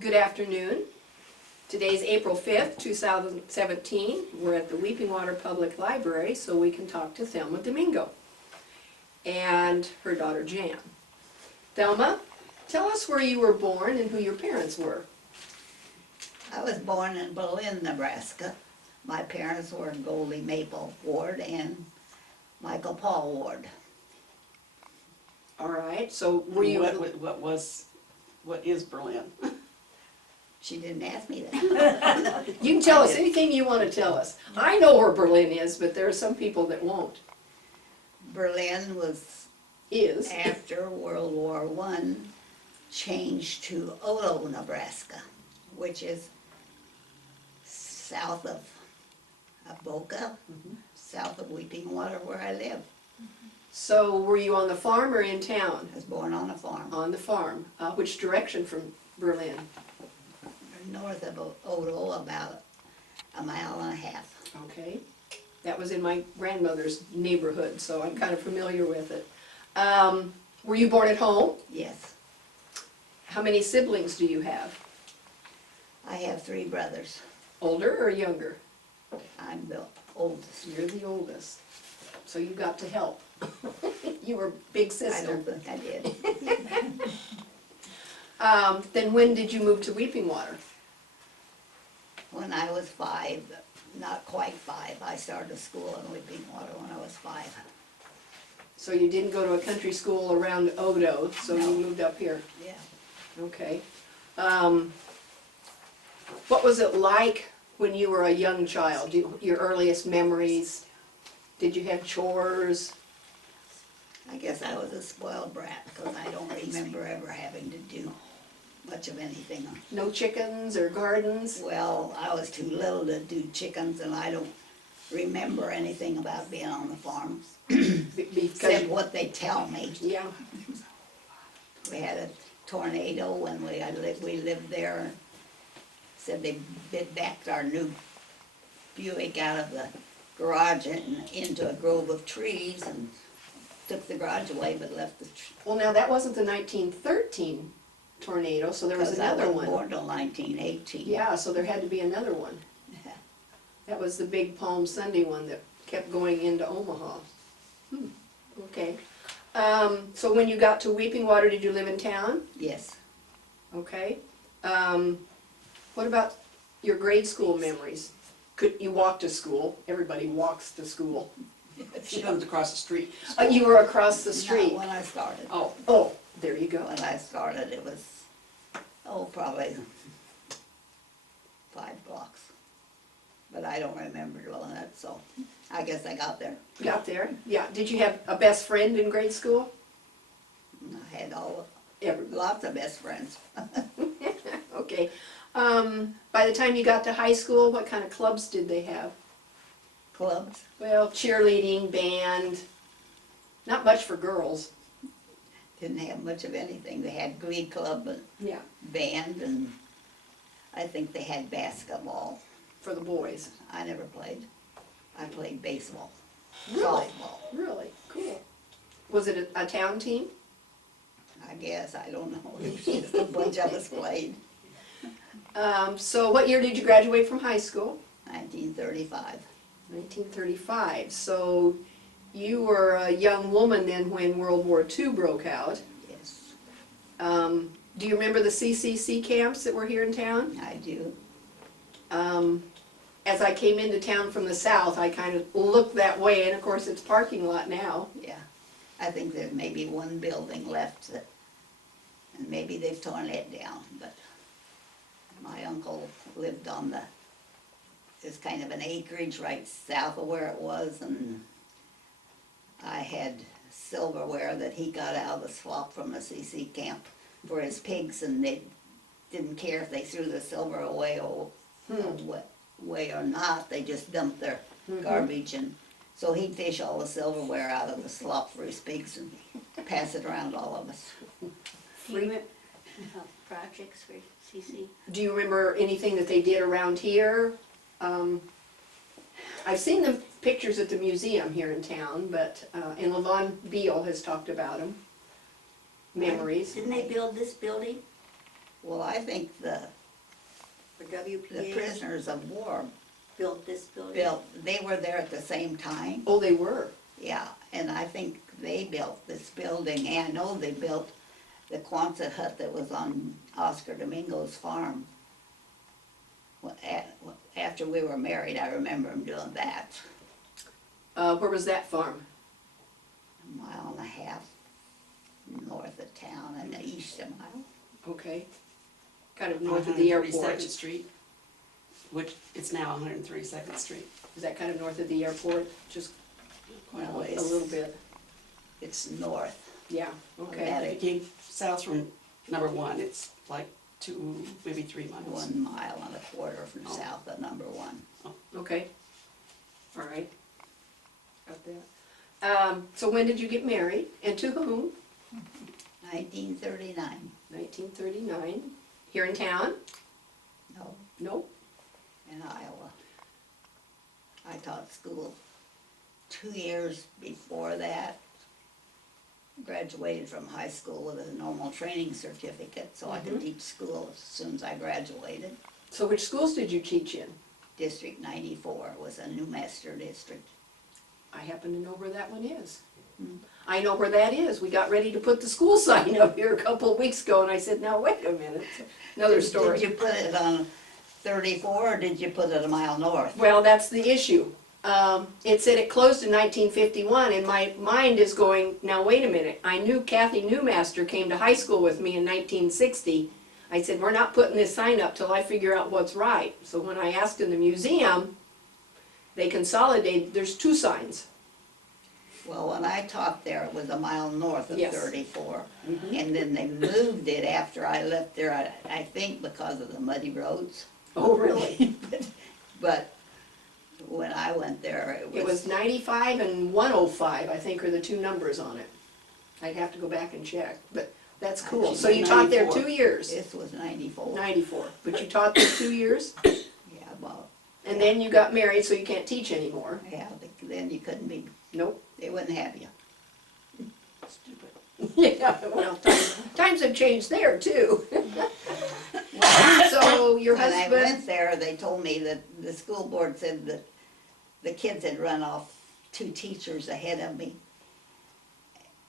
Good afternoon. Today's April 5th, 2017. We're at the Weeping Water Public Library so we can talk to Thelma Domingo and her daughter Jan. Thelma, tell us where you were born and who your parents were. I was born in Berlin, Nebraska. My parents were Goldie Maple Ward and Michael Paul Ward. All right, so were you... What is Berlin? She didn't ask me that. You can tell us anything you want to tell us. I know where Berlin is, but there are some people that won't. Berlin was, Is. after World War I, changed to Odo, Nebraska, which is south of Boca, south of Weeping Water, where I live. So were you on the farm or in town? I was born on a farm. On the farm. Which direction from Berlin? North of Odo, about a mile and a half. Okay. That was in my grandmother's neighborhood, so I'm kind of familiar with it. Were you born at home? Yes. How many siblings do you have? I have 3 brothers. Older or younger? I'm the oldest. You're the oldest. So you got to help. You were big I sister. don't think I did. Then when did you move to Weeping Water? When I was 5, not quite 5, I started school in Weeping Water when I was 5. So you didn't go to a country school around Odo, so No. you moved up here. Yeah. Okay. What was it like when you were a young child? Your earliest memories? Did you have chores? I guess I was a spoiled brat because I don't remember ever having to do much of anything. No chickens or gardens? Well, I was too little to do chickens, and I don't remember anything about being on the farm, Because except what they tell me. yeah. We had a tornado when we lived there. Said they backed our new Buick out of the garage and into a grove of trees and took the garage away, but left the Well, now that wasn't the 1913 tornado, so there was another I one. wasn't born till 1918. Yeah, so there had to be another one. That was the big Palm Sunday one that kept going into Omaha. Okay. So when you got to Weeping Water, did you live in town? Yes. Okay. What about your grade school memories? Could you walk to school? Everybody walks to school. She comes across the street. You were across the street. Not when I started. Oh, there you go. When I started, it was, probably 5 blocks. But I don't remember doing that, so I guess I got there. Got there? Yeah. Did you have a best friend in grade school? I had Everybody. lots of best friends. Okay. By the time you got to high school, what kind of clubs did they have? Clubs. Well, cheerleading, band, not much for girls. Didn't have much of anything. They had glee club and Yeah. band, and I think they had basketball. For the boys. I never played. I played baseball. Really? Softball. Really? Cool. Was it a town team? I guess, I don't know. It was just a bunch of us played. So what year did you graduate from high school? 1935. 1935. So you were a young woman then when World War II broke out. Yes, Do you remember the CCC camps that were here in town? I do. As I came into town from the south, I kind of looked that way, and of course it's parking lot now. Yeah. I think there's maybe one building left that, and maybe they've torn it down, but my uncle lived on there's kind of an acreage right south of where it was, and I had silverware that he got out of the swap from the CC camp for his pigs, and they didn't care if they threw the silver away or not. They just dumped their garbage, and so he'd fish all the silverware out of the slop for his pigs and pass it around all of us. FEMA projects for CC. Do you remember anything that they did around here? I've seen the pictures at the museum here in town, but, and Levon Beal has talked about them. Memories. Didn't they build this building? Well, I think the WPA prisoners of war built this building. they were there at the same time. Oh, they were. Yeah, and I think they built this building, and I know they built the Quonset hut that was on Oscar Domingo's farm. After we were married, I remember him doing that. Where was that farm? A mile and a half north of town and east a mile. Okay. Kind of north of the airport. 132nd Street, which it's now 132nd Street. Is that kind of north of the airport? Just Quite a Well, ways. a little bit. It's north. Yeah, okay. That If you came south from number 1, it's like 2, maybe 3 miles. 1 mile and a quarter from Oh. south of number 1. Okay. All right. Got that. So when did you get married and to whom? 1939. 1939. Here in town? No, Nope. in Iowa. I taught school 2 years before that. Graduated from high school with a normal training certificate, so I could teach school as soon as I graduated. So which schools did you teach in? District 94 was a new master district. I happen to know where that one is. Hmm. I know where that is. We got ready to put the school sign up here a couple of weeks ago, and I said, now wait a minute. Another story. Did you put it on 34 or did you put it a mile north? Well, that's the issue. It said it closed in 1951, and my mind is going, now wait a minute. I knew Kathy Newmaster came to high school with me in 1960. I said, we're not putting this sign up till I figure out what's right. So when I asked in the museum, they consolidated, there's 2 signs. Well, when I taught there, it was a mile north of Yes. 34. And then they moved it after I left there, I think because of the muddy roads. Oh, really? But when I went there, It was 95 and 105, I think, are the 2 numbers on it. I'd have to go back and check, but that's cool. So you taught there 2 years? This was 94. 94, but you taught there 2 years, Yeah, well, and then you got married, so you can't teach anymore. yeah, then you couldn't be, Nope. they wouldn't have you. Stupid. Yeah, well, times have changed there too. So your When I husband, went there, they told me that the school board said that the kids had run off 2 teachers ahead of me.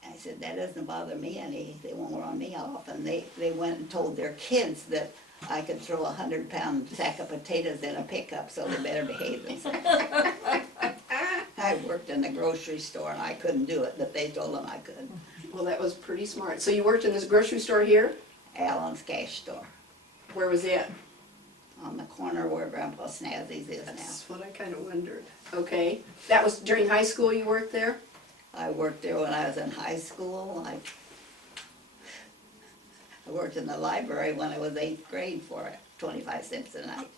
I said, that doesn't bother me any, they won't run me off. And they went and told their kids that I could throw a 100-pound sack of potatoes in a pickup, so they better behave themselves. I worked in the grocery store and I couldn't do it, but they told them I could. well, that was pretty smart. So you worked in this grocery store here? Allen's Cash Store, Where was it? on the corner where Grandpa Snazzy's is now. That's what I kind of wondered. Okay, that was during high school you worked there? I worked there when I was in high school. I worked in the library when I was 8th grade for 25 cents a night,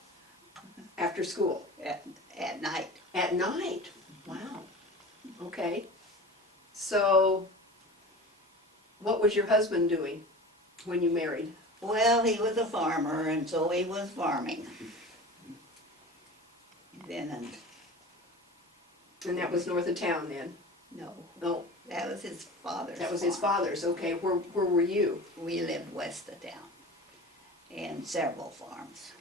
After school? at night. At night? Wow. Okay. So, what was your husband doing when you married? Well, he was a farmer, and so he was farming. Then, And that was north of town then? no, No, that was his father's that was his farm. father's. Okay, where were you? We lived west of town, and several farms.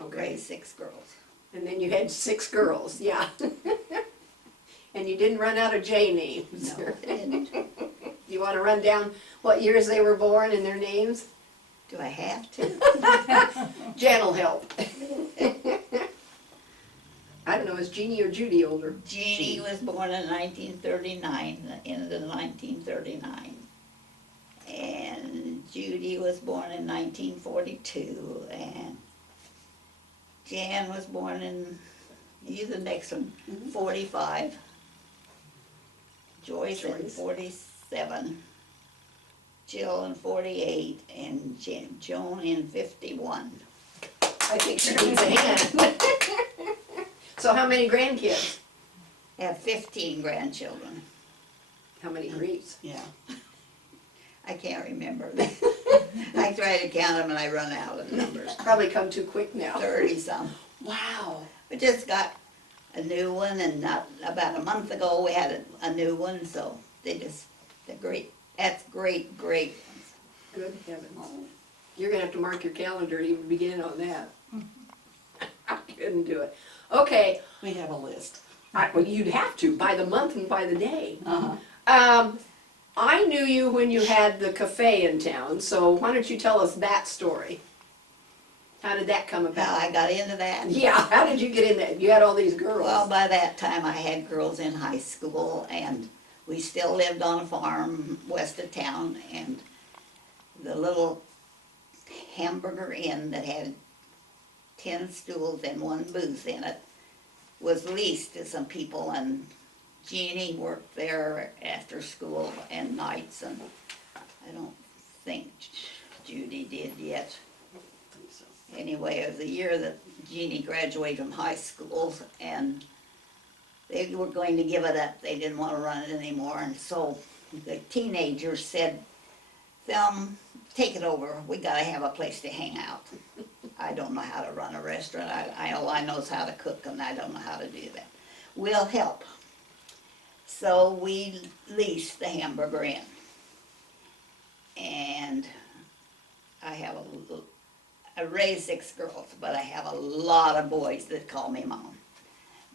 Okay. Raised 6 girls. And then you had 6 girls, yeah. And you didn't run out of J names. No, didn't. You want to run down what years they were born and their names? Do I have to? Jan will help. I don't know, is Jeannie or Judy older? Jeannie was born in 1939, the end of 1939. And Judy was born in 1942, and Jan was born in, you the next one, 45. Joyce in 47. Jill in 48, and Joan in 51. I think she needs a hand. So how many grandkids? I have 15 grandchildren. How many griefs? Yeah. I can't remember. I try to count them and I run out of numbers. Probably come too quick now. 30-some. Wow. We just got a new one, and not about a month ago we had a new one, so they're great. That's great ones. Good heavens. You're gonna have to mark your calendar to even begin on that. I couldn't do it. Okay, We have a list. well, you'd have to, by the month and by the day. Uh-huh. I knew you when you had the cafe in town, so why don't you tell us that story? How did that come How about? I got into that? Yeah, how did you get in that? You had all these girls. Well, by that time I had girls in high school and we still lived on a farm west of town, and the little hamburger inn that had 10 stools and one booth in it was leased to some people, and Jeannie worked there after school and nights, and I don't think Judy did yet. Anyway, it was the year that Jeannie graduated from high school, and they were going to give it up. They didn't want to run it anymore, and so the teenagers said, "Thelma, take it over. We gotta have a place to hang out." I don't know how to run a restaurant. All I know is how to cook, and I don't know how to do that. We'll help. So we leased the Hamburger Inn. And I raised 6 girls, but I have a lot of boys that call me mom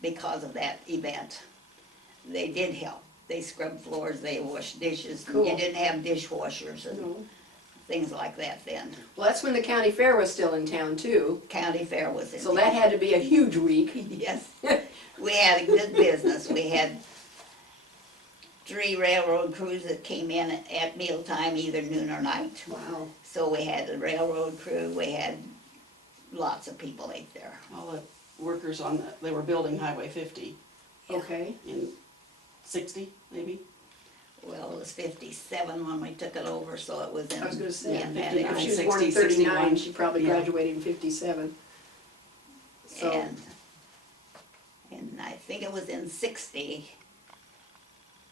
because of that event. They did help. They scrubbed floors, they washed dishes. Cool. You didn't have dishwashers and No. things like that then. Well, that's when the county fair was still in town too, County fair was in so that had to be a huge week. Yes, we had a good business. We had 3 railroad crews that came in at mealtime, either noon or night. Wow. So we had the railroad crew, we had lots of people ate there. All the workers they were building Highway 50 Okay. in 60, maybe? Well, it was 57 when we took it over, so it was in. I was gonna say, in yeah, that 59, if she area. was born in 60, 39, 61. she probably Yeah. graduated in 57. So, And I think it was in 60,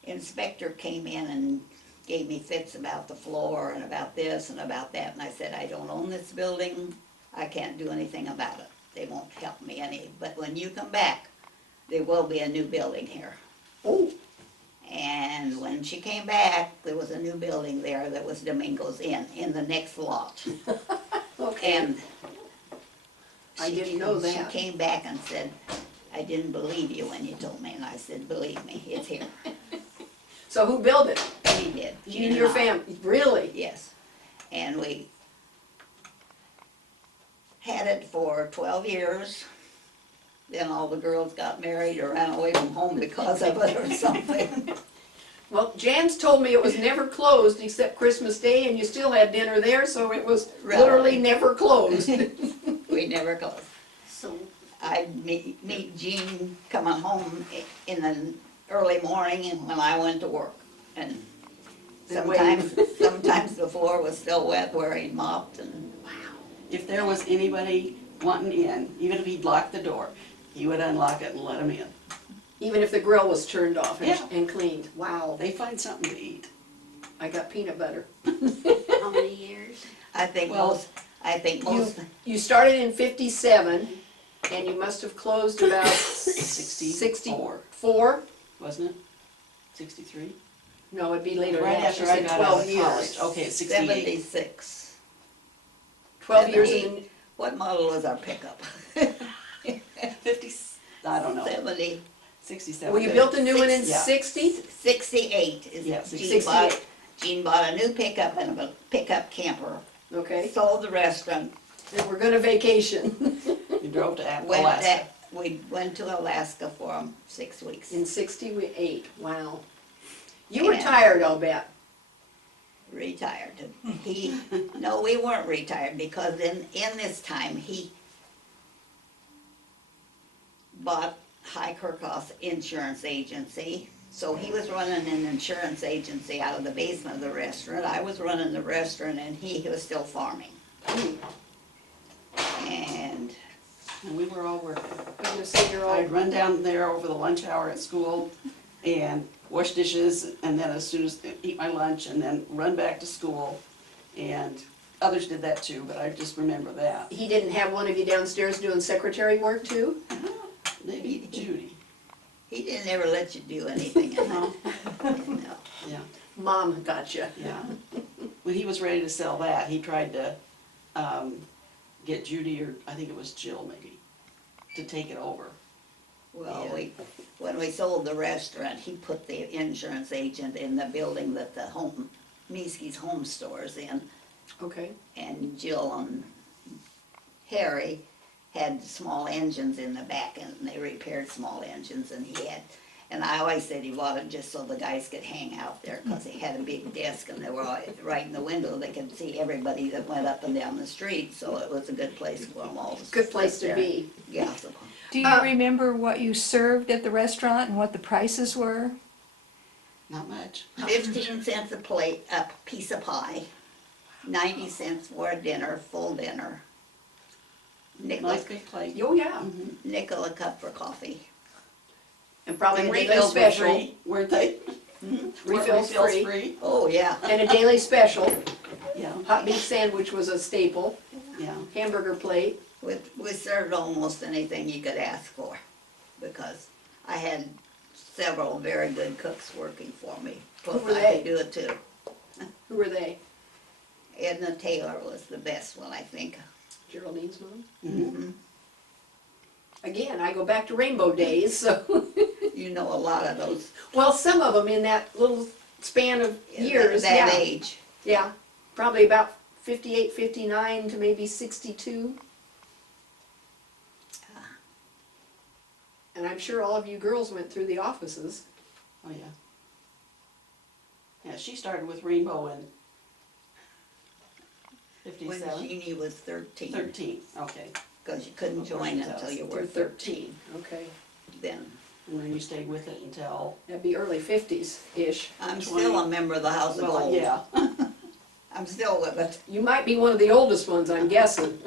inspector came in and gave me fits about the floor and about this and about that, and I said, "I don't own this building, I can't do anything about it. They won't help me any, but when you come back, there will be a new building here." oh, And when she came back, there was a new building there that was Domingo's in the next lot. okay. And I she- didn't know She that. came back and said, "I didn't believe you when you told me," and I said, "Believe me, it's here." So who built it? She did. You and your family? Really? Yes, and we had it for 12 years. Then all the girls got married or ran away from home because of it or something. Well, Jan's told me it was never closed except Christmas Day, and you still had dinner there, so it was Really? literally never closed. We never closed. So, I'd meet Jean coming home in the early morning and when I went to work. And And sometimes the floor was still wet where he'd mopped, and If there was anybody wanting in, even if he'd locked the door, he would unlock it and let them in. Even if the grill was turned off and, Yeah. and cleaned. Wow. They find something to eat. I got peanut butter. how many years? I think Well, most, You started in 57, and you must have closed about 64, 64? wasn't it? 63? No, it'd be later. Right than that. after She I said got 12 out of years. college. Okay, it's 68. 76. 12 years in, What model was our pickup? 50, I don't know, 70, 67. well, you built a new one in Yeah. 60? 68 is, Yeah, Jean bought a new pickup and a pickup camper, Okay, sold the restaurant, and we're gonna vacation You drove to went Alaska. that, we went to Alaska for 6 weeks. in 68, wow. You were Yeah. tired, I'll bet. Retired. No, we weren't retired because in this time, he bought High Kirkhoff's insurance agency. So he was running an insurance agency out of the basement of the restaurant. I was running the restaurant and he was still farming. And And we were all working. I'm gonna say you're all, I'd run down there over the lunch hour at school and wash dishes, and then as soon as, eat my lunch, and then run back to school. And others did that too, but I just remember that. he didn't have one of you downstairs doing secretary work too? Maybe Judy. he didn't ever let you do anything. No, No. yeah, Mom got you. yeah. When he was ready to sell that, he tried to get Judy, or I think it was Jill maybe, to take it over. Well, Yeah. when we sold the restaurant, he put the insurance agent in the building that the Miski's Home Store's in, Okay, and Jill and Harry had small engines in the back, and they repaired small engines, and and I always said he bought it just so the guys could hang out there, cause he had a big desk, and they were all right in the window, they could see everybody that went up and down the street, so it was a good place for them all to sit good place to there. be. Yeah, so, Do you remember what you served at the restaurant and what the prices were? Not much. 15 cents a plate, a piece of pie, 90 cents for a dinner, full dinner. Nickel, Nice big plate. Oh, yeah, nickel a cup for coffee. and probably And a daily refills were special, free, weren't they? refills free, Oh, yeah. and a daily special. Yeah, Hot beef sandwich was a staple, yeah. hamburger plate. We served almost anything you could ask for, because I had several very good cooks working for me. Plus, Who were I they? could do it too. Who were they? Edna Taylor was the best one, I think. Geraldine's mom? Mhm. Again, I go back to rainbow days, so, You know a lot of those. well, some of them in that little span of years, That yeah. age. Yeah, probably about 58, 59 to maybe 62. And I'm sure all of you girls went through the offices. Oh, yeah. Yeah, she started with Rainbow in When 57, Jeannie was 13. 13, okay. Because you couldn't Before join she was until you Through were 13 Okay, then. And then you stayed with it until, that'd be early 50s-ish. I'm 20. still a member of the House of well, Gold. yeah. I'm still with it. You might be one of the oldest ones, I'm guessing.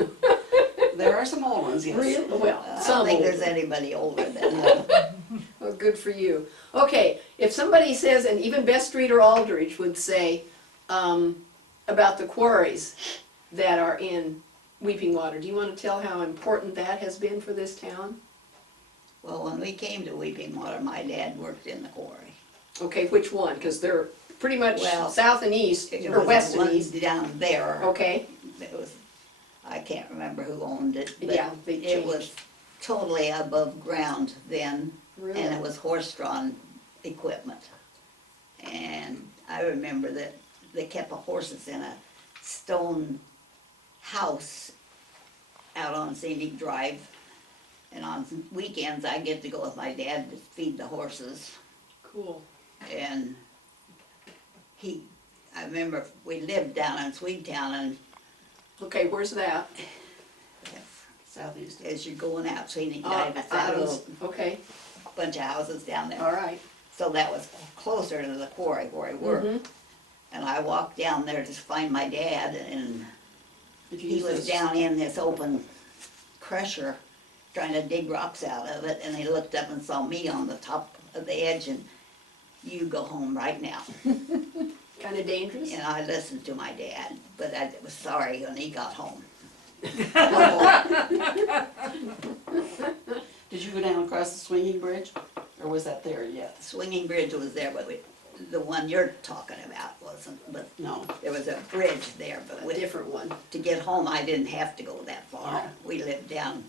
There are some old ones, yes. Really? Well, I don't some think older. there's anybody older than that. Oh, good for you. Okay, if somebody says, and even Best Street or Aldrich would say, about the quarries that are in Weeping Water, do you want to tell how important that has been for this town? Well, when we came to Weeping Water, my dad worked in the quarry. Okay, which one? Because they're pretty much Well, south and east, It or was west the and one east. down there. Okay, It was, I can't remember who owned it, but yeah, they it was changed. totally above ground then, Really? and it was horse-drawn equipment. And I remember that they kept the horses in a stone house out on Scenic Drive. And on weekends, I get to go with my dad to feed the horses. Cool. And I remember we lived down in Swedetown, and Okay, where's that? Southeast. as you're going out Scenic Drive, it's that Adams. little Okay, bunch of houses down there. all right. So that was closer to the quarry where I worked. Mhm. And I walked down there to find my dad, and Did you he use was this? down in this open crusher trying to dig rocks out of it, and he looked up and saw me on the top of the edge, and you go home right now. Kind of dangerous? And I listened to my dad, but I was sorry when he got home. Did you go down across the swinging bridge, or was that there yet? Swinging Bridge was there, but the one you're talking about wasn't, but No. there was a bridge there, but A different one. to get home, I didn't have to go that far. Oh. We lived down,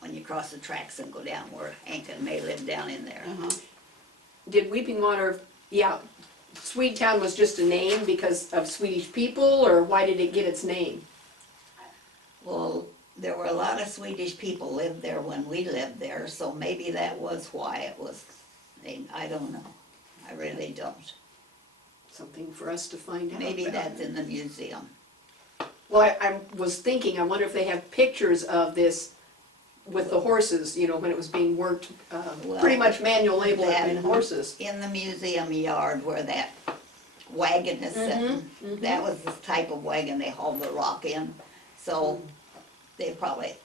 when you cross the tracks and go down where Hank and May lived down in there. Uh-huh. Did Weeping Water, yeah, Swedetown was just a name because of Swedish people, or why did it get its name? Well, there were a lot of Swedish people lived there when we lived there, so maybe that was why it was named. I don't know. I really don't. Something for us to find out Maybe about. that's in the museum. Well, I was thinking, I wonder if they have pictures of this with the horses, you know, when it was being worked, Well, pretty much manual labor that- and horses. In the museum yard where that wagon is sitting, that was the type of wagon they hauled the rock in. So they probably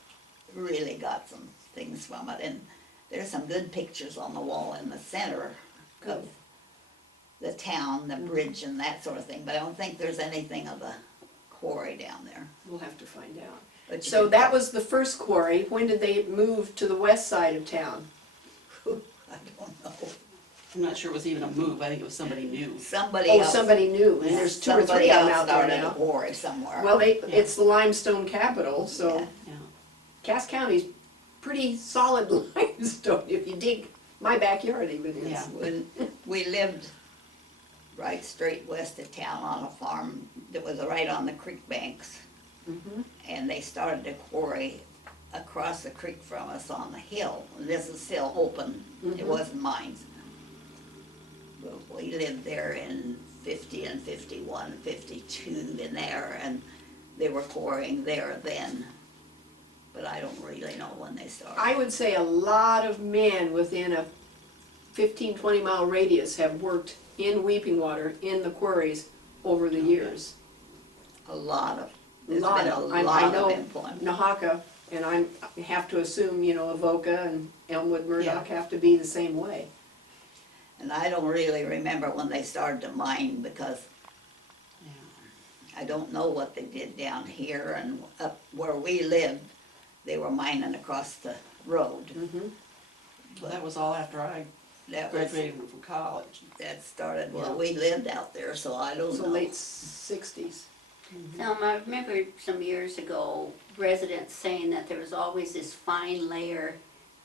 really got some things from it. And there's some good pictures on the wall in the center of the town, the bridge and that sort of thing. But I don't think there's anything of the quarry down there. We'll have to find out. But you So could- that was the first quarry. When did they move to the west side of town? I don't know. I'm not sure it was even a move, I think it was somebody new. Somebody Oh, else. somebody new, and there's two or three of them out there Somebody else started a now. quarry somewhere. Well, it's the limestone capital, so Yeah. Yeah, Cass County's pretty solid limestone, if you dig, my backyard even is. Yeah. When we lived right straight west of town on a farm that was right on the creek banks, Mhm. and they started a quarry across the creek from us on the hill, and this is still open, it Mhm. wasn't mine. But we lived there in 50 and 51, 52 in there, and they were quarrying there then, but I don't really know when they started. I would say a lot of men within a 15, 20 mile radius have worked in Weeping Water, in the quarries, over the years. A lot of, A there's lot been a of, I lot know of employment. Nahaka, and I have to assume, Avoca and Elmwood Murdoch have to be the same way. And I don't really remember when they started to mine, because yeah. I don't know what they did down here, and up where we lived, they were mining across the road. Mhm. Well, that was all after I That was, graduated from college. that started, Yeah. well, we lived out there, so I don't So know. late 60s. Thelma, I remember some years ago, residents saying that there was always this fine layer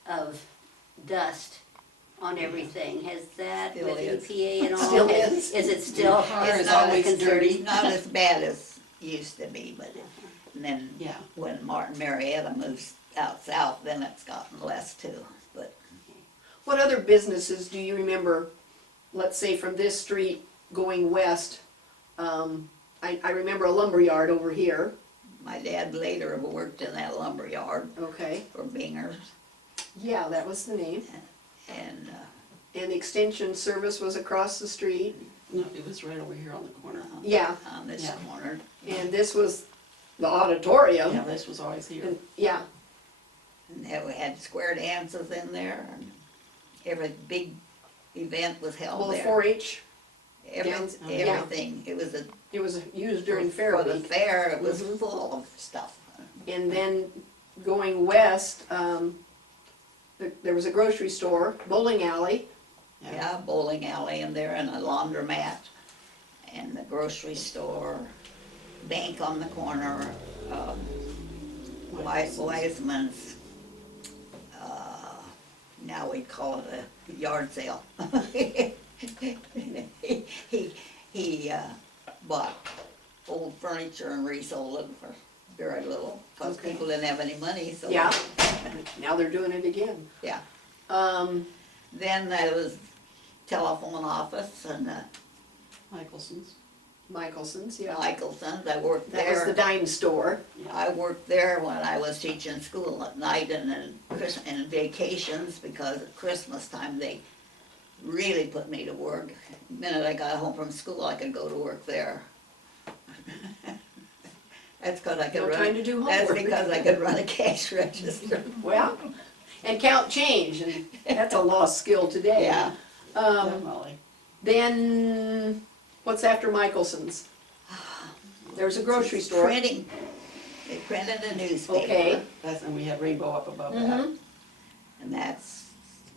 of dust on everything. Has that, Still with is. EPA and all? Still has- is. Is it still? Your car It's is not always as dirty. Not as bad as it used to be, but and then Yeah. when Martin Marietta moves out south, then it's gotten less too, but What other businesses do you remember, let's say from this street going west? I remember a lumber yard over here, my dad later worked in that lumber yard okay. for Bingers, Yeah, that was the name. and, And the extension service was across the street. No, it was right over here on the corner. Yeah, on this Yeah. corner. and this was the auditorium. Yeah, this was always here. And, yeah, And then we had square dances in there, and every big event was well, held the there. 4-H, Every, yeah. everything, it was a, it was used during Fair for the Week. fair, it was Mhm. full of stuff. And then going west, there was a grocery store, bowling alley, Yeah, bowling alley in there, and a laundromat, and the grocery store, bank on the corner, Wiseman's, now we call it a yard sale. He bought old furniture and resold it for very little, because Okay. people didn't have any money, so. yeah. Now they're doing it again. Yeah. Um, Then there was telephone office and Michelson's. Michelson's, yeah. Michelson's, I worked That was the there. dime store. I worked there when I was teaching school at night and then and vacations, because at Christmas time, they really put me to work. The minute I got home from school, I could go to work there. That's because I could No run. time to do That's homework. because I could run a cash register. Well, and count change, and that's a lost skill today. Yeah. Definitely. Then, what's after Michelson's? There's a grocery store. Printing, they printed a newspaper. Okay. That's, and we had Rainbow up above that. Mhm. And that's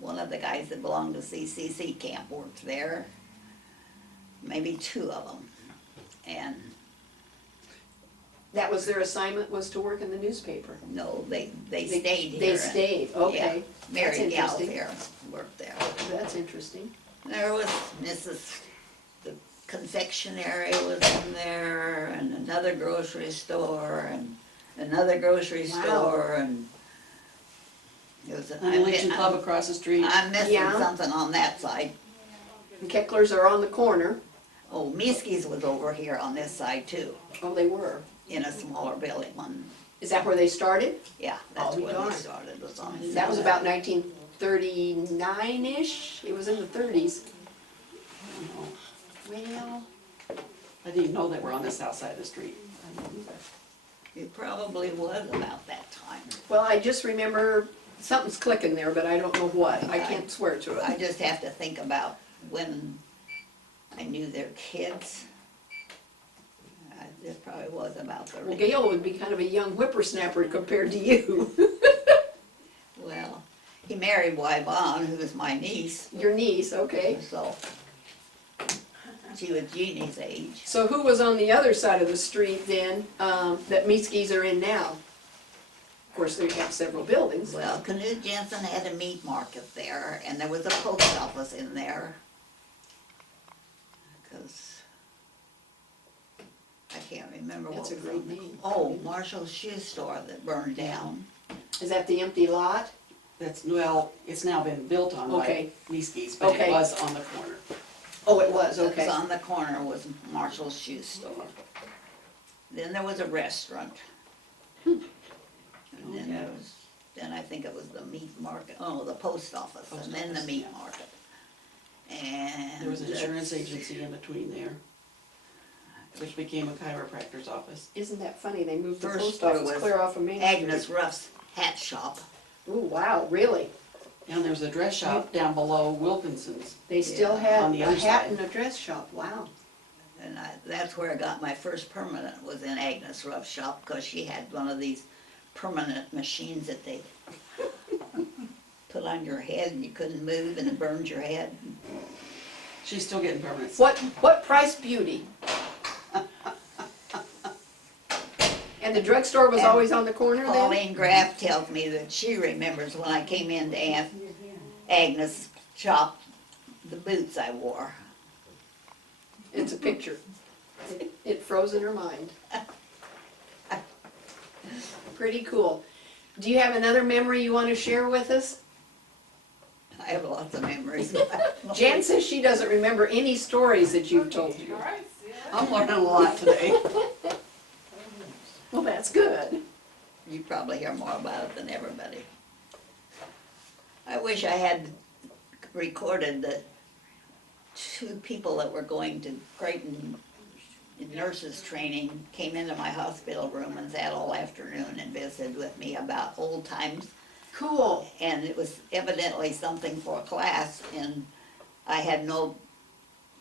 one of the guys that belonged to CCC camp worked there. Maybe two of them. And That was their assignment, was to work in the newspaper. no, they stayed here. They and- stayed, okay. Yeah, Mary That's Gals interesting. here worked there. That's interesting. There was Mrs., the confectionery was in there, and another grocery store, and another grocery Wow. store, and it was, And the Legion Club across the street. I'm missing Yeah. something on that side. And Keckler's are on the corner. Oh, Miski's was over here on this side too, Oh, they were. in a smaller building one. Is that where they started? Yeah, that's Oh, where darn. they started, was on this That was side. about 1939-ish. It was in the 30s. Well, I didn't even know they were on the south side of the street. I didn't either. It probably was about that time. well, I just remember something's clicking there, but I don't know what. I can't swear to I it. just have to think about when I knew their kids. This probably was about the. Well, Gail would be kind of a young whippersnapper compared to you. Well, he married Yvonne, who was my niece, Your niece, okay. so. She was Jeannie's age. So who was on the other side of the street then, that Meeskies are in now? Of course, they have several buildings. Well, Knut Jensen had a meat market there, and there was a post office in there. 'Cause I can't remember what That's a was great on the- name. Oh, Marshall's Shoe Store that burned down. Is that the empty lot? That's, well, it's now been built on by Okay. Meeski's, but Okay. it was on the corner. Oh, it was, That okay. was on the corner was Marshall's Shoe Store. Then there was a restaurant. And then there was, then I think it was the meat market, oh, the post office, Post and then the office, meat yeah. market. And. There was an insurance let's see. agency in between there, which became a chiropractor's office. Isn't that funny? They moved the First post there office was clear off of Main Street. Agnes Ruff's hat shop. Ooh, wow, really? And there's a dress shop down below Wilkinson's. They still Yeah, had on the a other hat side. and a dress shop, wow. And that's where I got my first permanent, was in Agnes Ruff's shop, because she had one of these permanent machines that they put on your head and you couldn't move and it burned your head. She's still getting permanents. What price beauty? And the drugstore was And always on the corner then? Pauline Graff tells me that she remembers when I came into Aunt Agnes' shop, the boots I wore. It's a picture. It froze in her mind. Pretty cool. Do you have another memory you want to share with us? I have lots of memories. Jan says she doesn't remember any stories that you've told you. I'm learning a lot today. Well, that's good. You probably hear more about it than everybody. I wish I had recorded the two people that were going to Creighton nurses training came into my hospital room and sat all afternoon and visited with me about old times. Cool. And it was evidently something for a class, and I had no